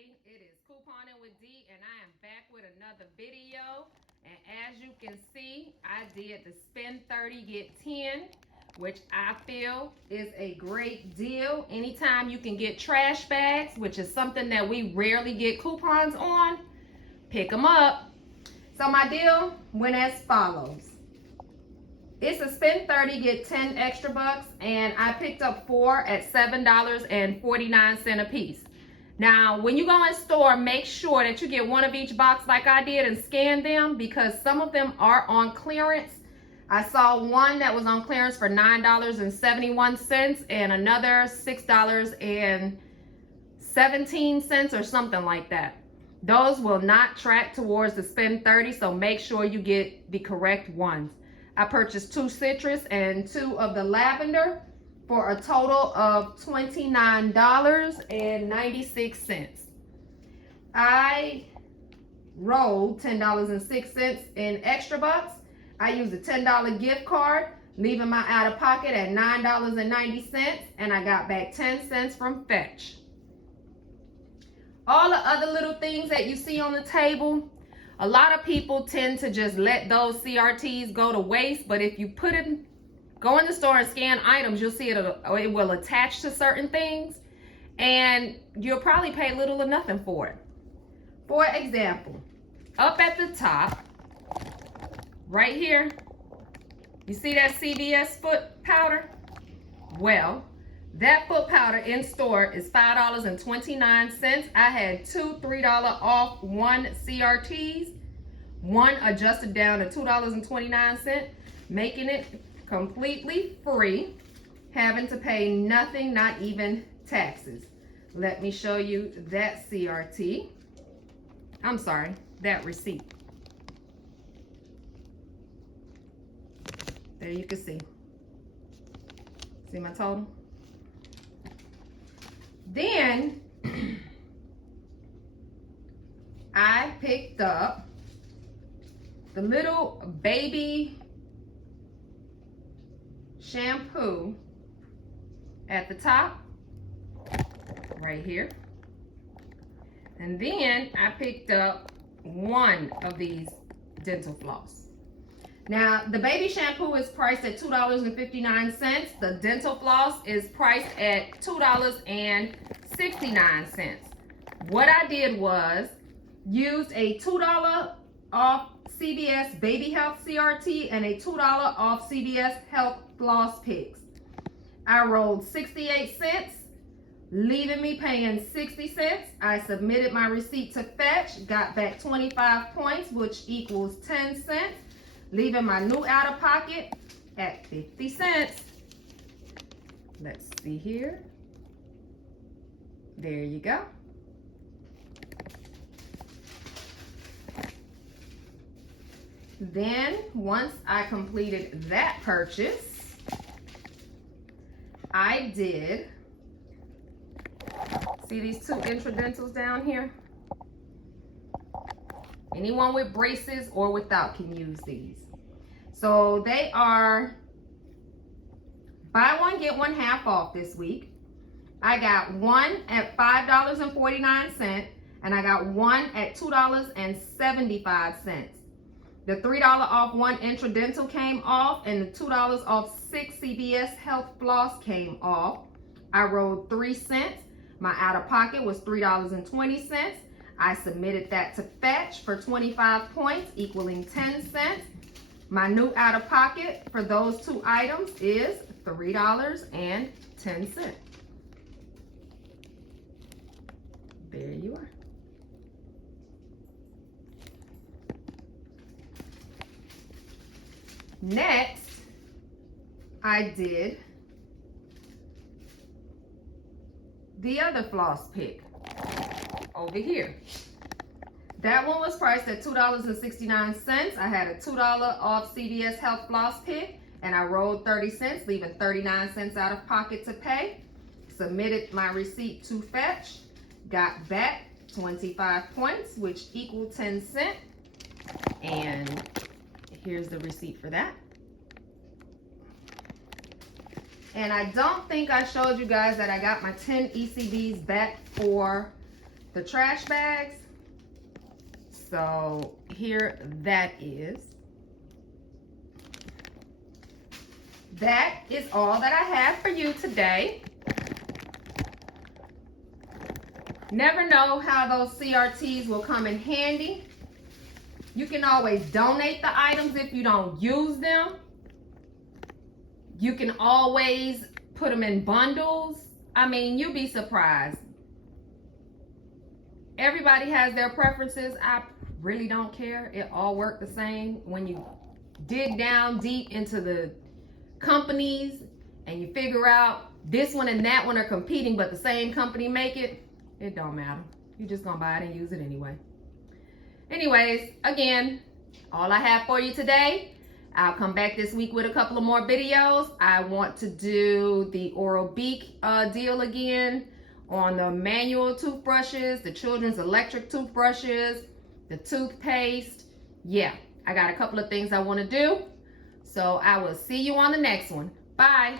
everybody. It is Couponing with D, and I am back with another video. And as you can see, I did the spend 30 get 10, which I feel is a great deal. Anytime you can get trash bags, which is something that we rarely get coupons on, pick them up. So my deal went as follows. It's a spend 30 get 10 extra bucks, and I picked up 4 at $7.49 a piece. Now, when you go in store, make sure that you get one of each box like I did and scan them, because some of them are on clearance. I saw one that was on clearance for $9.71 and another $6.17 or something like that. Those will not track towards the spend 30, so make sure you get the correct ones. I purchased 2 citrus and 2 of the lavender for a total of $29.96. I rolled $10.06 in extra bucks. I used a $10 gift card, leaving my out of pocket at $9.90, and I got back 10 cents from Fetch. All the other little things that you see on the table, a lot of people tend to just let those CRTs go to waste, but if you put it, go in the store and scan items, you'll see it will attach to certain things, and you'll probably pay little or nothing for it. For example, up at the top, right here, you see that CVS foot powder? Well, that foot powder in store is $5.29. I had 2 $3 off 1 CRTs. One adjusted down to $2.29, making it completely free, having to pay nothing, not even taxes. Let me show you that CRT. I'm sorry, that receipt. There you can see. See my total? Then I picked up the little baby shampoo at the top, right here. And then I picked up 1 of these dental floss. Now, the baby shampoo is priced at $2.59. The dental floss is priced at $2.69. What I did was used a $2 off CVS Baby Health CRT and a $2 off CVS Health Floss Picks. I rolled 68 cents, leaving me paying 60 cents. I submitted my receipt to Fetch, got back 25 points, which equals 10 cents. Leaving my new out of pocket at 50 cents. Let's see here. There you go. Then, once I completed that purchase, I did, see these 2 intradentals down here? Anyone with braces or without can use these. So they are buy one, get one half off this week. I got 1 at $5.49, and I got 1 at $2.75. The $3 off 1 intradental came off, and the $2 off 6 CVS Health Floss came off. I rolled 3 cents. My out of pocket was $3.20. I submitted that to Fetch for 25 points, equaling 10 cents. My new out of pocket for those 2 items is $3.10. There you are. Next, I did the other floss pick over here. That one was priced at $2.69. I had a $2 off CVS Health Floss pick, and I rolled 30 cents, leaving 39 cents out of pocket to pay. Submitted my receipt to Fetch, got back 25 points, which equaled 10 cents. And here's the receipt for that. And I don't think I showed you guys that I got my 10 ECBs back for the trash bags. So here that is. That is all that I have for you today. Never know how those CRTs will come in handy. You can always donate the items if you don't use them. You can always put them in bundles. I mean, you'll be surprised. Everybody has their preferences. I really don't care. It all works the same. When you dig down deep into the companies and you figure out this one and that one are competing, but the same company make it, it don't matter. You're just gonna buy it and use it anyway. Anyways, again, all I have for you today. I'll come back this week with a couple of more videos. I want to do the Oral-B deal again on the manual toothbrushes, the children's electric toothbrushes, the toothpaste. Yeah, I got a couple of things I want to do. So I will see you on the next one. Bye.